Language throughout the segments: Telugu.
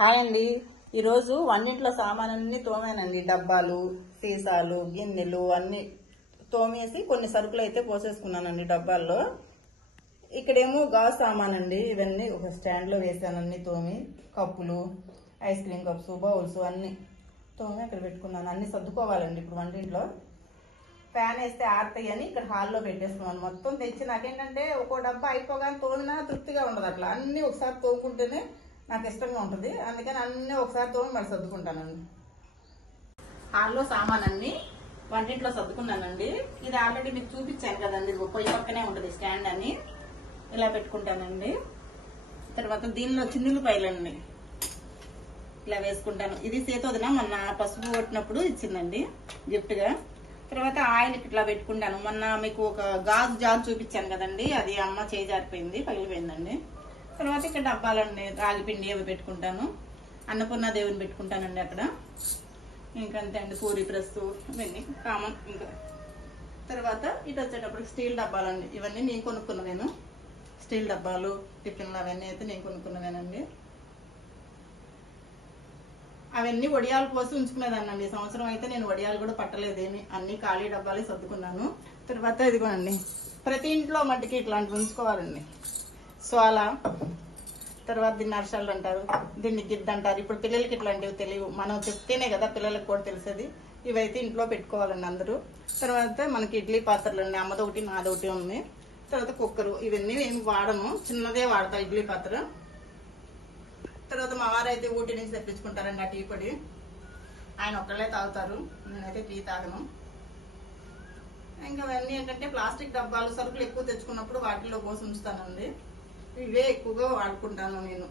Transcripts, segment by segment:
హాయ్ అండి. ఈరోజు వంటింట్లో సామానన్నీ తోమేనండి. డబ్బాలు, సీసాలు, గిన్నెలు అన్ని తోమేసి కొన్ని సరుకులు అయితే పోసేసుకున్నానండి డబ్బాల్లో. ఇక్కడేమో గాజు సామానండి. ఇవన్నీ ఒక స్టాండ్ లో వేసానన్ని తోమి. కప్పులు, ఐస్ క్రీమ్ కప్స్, బౌల్స్ అన్ని తోమి అక్కడ పెట్టుకున్నాను. అన్ని సర్దుకోవాలండి ఇప్పుడు వంటింట్లో. ఫ్యాన్ వేస్తే ఆడతాయి అని ఇక్కడ హాల్లో పెట్టేసుకున్నాను. మొత్తం తెచ్చి నాకేంటంటే ఒక్కో డబ్బా అయిపోగానే తోమినా తృప్తిగా ఉండదు. అట్లా అన్ని ఒకసారి తోముకుంటేనే నాకు ఇష్టంగా ఉంటుంది. అందుకని అన్ని ఒకసారి తోమి మరి సర్దుకుంటానండి. హాల్లో సామానన్ని వంటింట్లో సర్దుకున్నానండి. ఇది ఆల్రెడీ మీకు చూపించాను కదండి. పొయ్యి పక్కనే ఉంటుంది స్టాండ్ అని. ఇలా పెట్టుకుంటానండి. తర్వాత దీనిలో చిన్నులపాయలండి ఇలా వేసుకుంటాను. ఇది సేతోదిన మొన్న పసుపు కొట్టినప్పుడు ఇచ్చిందండి గిఫ్ట్ గా. తర్వాత ఆయిల్ ఇట్లా పెట్టుకుంటాను. మొన్న మీకు ఒక గాజు జార్ చూపించాను కదండి, అది అమ్మ చేయి జారిపోయింది, పగిలిపోయిందండి. తర్వాత ఇక్కడ డబ్బాలండి, రాగిపిండి అవి పెట్టుకుంటాను. అన్నపూర్ణ దేవుని పెట్టుకుంటానండి అక్కడ. ఇంకంతే అండి, పూరి ప్రెస్ ఇవన్నీ కామన్. ఇంకా తర్వాత ఇటు వచ్చేటప్పుడు స్టీల్ డబ్బాలండి. ఇవన్నీ నేను కొనుక్కున్నవేను. స్టీల్ డబ్బాలు, టిఫిన్లు అవన్నీ అయితే నేను కొనుక్కున్నవేనండి. అవన్నీ వడియాలు పోసి ఉంచుకునేదానండి. సంవత్సరం అయితే నేను వడియాలు కూడా పట్టలేదేమి. అన్ని ఖాళీ డబ్బాలే సర్దుకున్నాను. తర్వాత ఇదిగోండి, ప్రతి ఇంట్లో మట్టికి ఇట్లాంటివి ఉంచుకోవాలండి. సోలా, తర్వాత దీన్ని అరిసెలు అంటారు, దీన్ని గిద్ద అంటారు. ఇప్పుడు పిల్లలకి ఇట్లాంటివి తెలియవు, మనం చెప్తేనే కదా పిల్లలకు కూడా తెలిసేది. ఇవైతే ఇంట్లో పెట్టుకోవాలండి అందరూ. తర్వాత మనకి ఇడ్లీ పాత్రలు అండి, అమ్మదొకటి నాదొకటి ఉంది. తర్వాత కుక్కరు, ఇవన్నీ ఏమి వాడను, చిన్నదే వాడతా ఇడ్లీ పాత్ర. తర్వాత మా వారైతే ఊటీ నుంచి తెప్పించుకుంటారండి ఆ టీ పొడి. ఆయన ఒక్కళ్ళే తాగుతారు, నేనైతే టీ తాగను. ఇంకా అవన్నీ ఏంటంటే ప్లాస్టిక్ డబ్బాలు, సరుకులు ఎక్కువ తెచ్చుకున్నప్పుడు వాటిల్లో పోసి ఉంచుతానండి. ఇవే ఎక్కువగా వాడుకుంటాను నేను.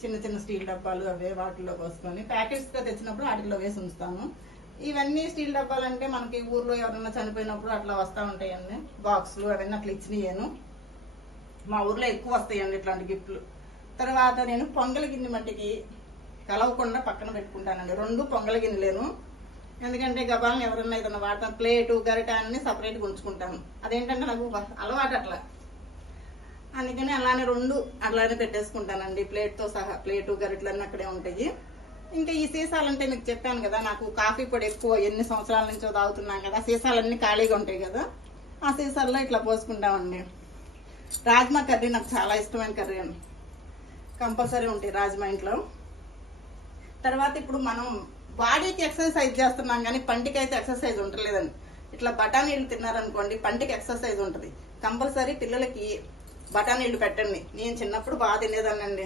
చిన్న చిన్న స్టీల్ డబ్బాలు అవే వాటిల్లో పోసుకొని ప్యాకెట్స్ గా తెచ్చినప్పుడు వాటిల్లో వేసి ఉంచుతాను. ఇవన్నీ స్టీల్ డబ్బాలు అంటే మనకి ఊర్లో ఎవరైనా చనిపోయినప్పుడు అట్లా వస్తూ ఉంటాయండి. బాక్సులు అవన్నీ అట్లా ఇచ్చినాయేను. మా ఊర్లో ఎక్కువ వస్తాయండి ఇట్లాంటి గిఫ్ట్లు. తర్వాత నేను పొంగల గిన్నె మట్టికి కలవకుండా పక్కన పెట్టుకుంటానండి. 2 పొంగల గిన్నెలేను. ఎందుకంటే గబాలను ఎవరన్నా ఏదైనా వాడతాను, ప్లేటు గరిట అన్ని సపరేట్గా ఉంచుకుంటాను. అదేంటంటే నాకు అలవాటు అట్లా. అందుకని అలానే 2 అట్లానే పెట్టేసుకుంటానండి, ప్లేట్తో సహా. ప్లేటు గరిటలన్నీ అక్కడే ఉంటాయి. ఇంకా ఈ సీసాలంటే మీకు చెప్పాను కదా, నాకు కాఫీ పొడి ఎక్కువ ఎన్ని సంవత్సరాల నుంచో తాగుతున్నాం కదా, సీసాలన్నీ ఖాళీగా ఉంటాయి కదా, ఆ సీసాల్లో ఇట్లా పోసుకుంటామండి. రాజ్మా కర్రీ నాకు చాలా ఇష్టమైన కర్రీ అండి. కంపల్సరీ ఉంటాయి రాజ్మా ఇంట్లో. తర్వాత ఇప్పుడు మనం బాడీకి ఎక్సర్సైజ్ చేస్తున్నాం కానీ పంటికి అయితే ఎక్సర్సైజ్ ఉండలేదండి. ఇట్లా బఠానీళ్ళు తిన్నారనుకోండి, పంటికి ఎక్సర్సైజ్ ఉంటుంది. కంపల్సరీ పిల్లలకి బఠానీళ్ళు పెట్టండి. నేను చిన్నప్పుడు బాగా తినేదానండి.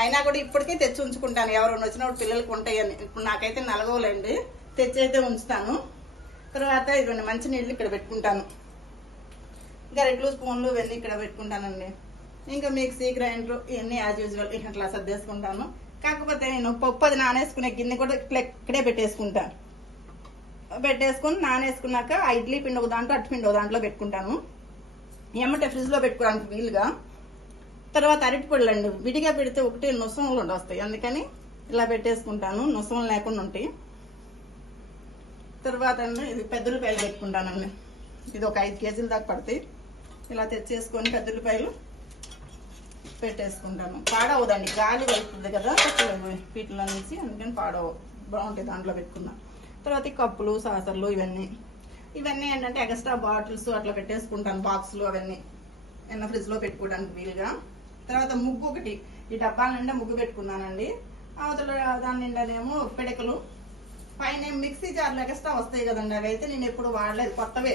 అయినా కూడా ఇప్పటికే తెచ్చి ఉంచుకుంటాను, ఎవరైనా వచ్చినప్పుడు పిల్లలకి ఉంటాయని. ఇప్పుడు నాకైతే నలగోలేండి, తెచ్చి అయితే ఉంచుతాను. తర్వాత ఇవన్నీ మంచి నీళ్ళు ఇక్కడ పెట్టుకుంటాను. గరిటలు, స్పూన్లు ఇవన్నీ ఇక్కడ పెట్టుకుంటానండి. ఇంకా మిక్సీ, గ్రైండర్ ఇవన్నీ యాజ్ యూజువల్ ఇట్లా సర్దేసుకుంటాను. కాకపోతే నేను పప్పు అది నానేసుకునే గిన్నె కూడా ఇక్కడే పెట్టేసుకుంటాను. పెట్టేసుకుని నానేసుకున్నాక ఆ ఇడ్లీ పిండి ఒక దాంట్లో, అట్టి పిండి ఒక దాంట్లో పెట్టుకుంటాను. ఏమంటే ఫ్రిడ్జ్ లో పెట్టుకోవడానికి వీలుగా. తర్వాత అరటిపళ్ళు అండి, విడిగా పెడితే ఒకటి నొసములు వస్తాయి, అందుకని ఇలా పెట్టేసుకుంటాను, నొసములు లేకుండా ఉంటాయి. తర్వాత ఇది పెద్దలపాయలు పెట్టుకుంటానండి. ఇది ఒక 5 కేజీల దాకా పడతాయి. ఇలా తెచ్చేసుకొని పెద్దలపాయలు పెట్టేసుకుంటాను. పాడవదండి, గాలి వెళ్తుంది కదా వీటిలో నుంచి, అందుకని పాడవు, బాగుంటాయి దాంట్లో పెట్టుకున్నా. తర్వాత కప్పులు, సాసర్లు ఇవన్నీ ఏంటంటే ఎక్స్ట్రా బాటిల్స్ అట్లా పెట్టేసుకుంటాను. బాక్సులు అవన్నీ ఏమన్నా ఫ్రిడ్జ్ లో పెట్టుకోవడానికి వీలుగా. తర్వాత ముగ్గు ఒకటి, ఈ డబ్బాల నిండా ముగ్గు పెట్టుకున్నానండి. అవతల దాని నిండానేమో పిడకలు. పైన మిక్సీ జార్లు ఎక్స్ట్రా వస్తాయి కదండి, అవి అయితే నేను ఎప్పుడు వాడలేదు, కొత్తవే.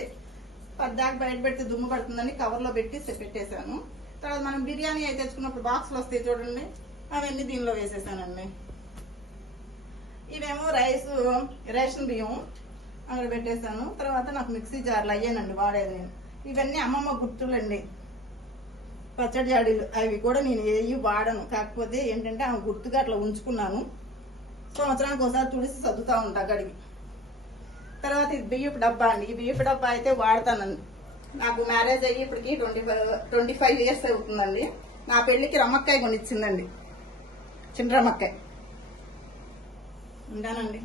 పద్దాక బయట పెడితే దుమ్ము పడుతుందని కవర్ లో పెట్టి పెట్టేశాను. తర్వాత మనం బిర్యానీ అయితే తెచ్చుకున్నప్పుడు బాక్సులు వస్తాయి చూడండి, అవన్నీ దీనిలో వేసేసానండి. ఇవేమో రేషన్ బియ్యం అక్కడ పెట్టేశాను. తర్వాత నాకు మిక్సీ జార్లు అయ్యానండి వాడేది. ఇవన్నీ అమ్మమ్మ గుర్తులండి, పచ్చడి జాడీలు. అవి కూడా నేను ఏవి వాడను, కాకపోతే ఏంటంటే ఆమె గుర్తుగా అట్లా ఉంచుకున్నాను. సంవత్సరానికి ఒకసారి తుడిసి సర్దుతా ఉంటా గడిగి. తర్వాత ఇది బియ్యపు డబ్బా అండి. ఈ బియ్యపు డబ్బా అయితే వాడతానండి. నాకు మ్యారేజ్ అయ్యి ఇప్పటికి 25 ఇయర్స్ అవుతుందండి. నా పెళ్లికి రమ్మక్కాయ కొనిచ్చిందండి, చిన్న రమ్మక్కాయ. ఉంటానండి.